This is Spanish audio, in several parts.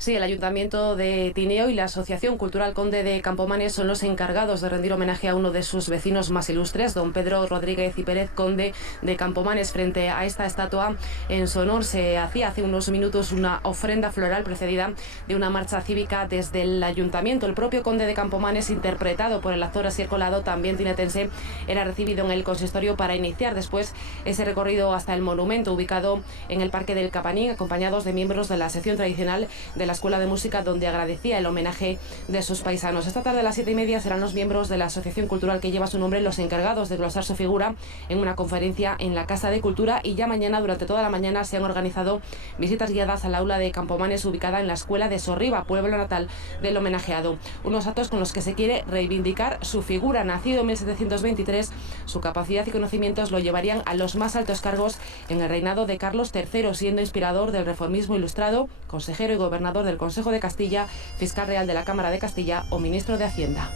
Sí, el Ayuntamiento de Tineo y la Asociación Cultural Conde de Campomanes son los encargados de rendir homenaje a uno de sus vecinos más ilustres, don Pedro Rodríguez y Pérez, conde de Campomanes. Frente a esta estatua en su honor se hacía hace unos minutos una ofrenda floral precedida de una marcha cívica desde el Ayuntamiento. El propio conde de Campomanes, interpretado por el actor Asier Colado, también tinetense, era recibido en el consistorio para iniciar después ese recorrido hasta el monumento ubicado en el Parque del Capanín, acompañados de miembros de la sección tradicional de la Escuela de Música, donde agradecía el homenaje de sus paisanos. Esta tarde a las 7:30 serán los miembros de la asociación cultural que lleva su nombre los encargados de glosar su figura en una conferencia en la Casa de Cultura, y ya mañana, durante toda la mañana, se han organizado visitas guiadas al aula de Campomanes, ubicada en la Escuela de Sorriba, pueblo natal del homenajeado. Unos actos con los que se quiere reivindicar su figura. Nacido en 1723, su capacidad y conocimientos lo llevarían a los más altos cargos en el reinado de Carlos III, siendo inspirador del reformismo ilustrado, consejero y gobernador del Consejo de Castilla, fiscal real de la Cámara de Castilla o ministro de Hacienda.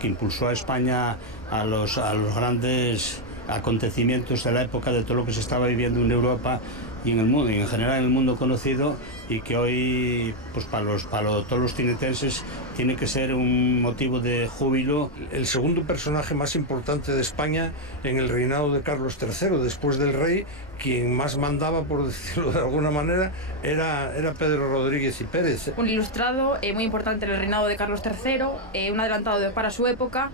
Que impulsó a España a los grandes acontecimientos de la época, de todo lo que se estaba viviendo en Europa y en el mundo, y en general en el mundo conocido, y que hoy, pues para todos los tinetenses, tiene que ser un motivo de júbilo. El segundo personaje más importante de España en el reinado de Carlos III, después del rey, quien más mandaba, por decirlo de alguna manera, era Pedro Rodríguez y Pérez. Un ilustrado muy importante en el reinado de Carlos III, un adelantado para su época.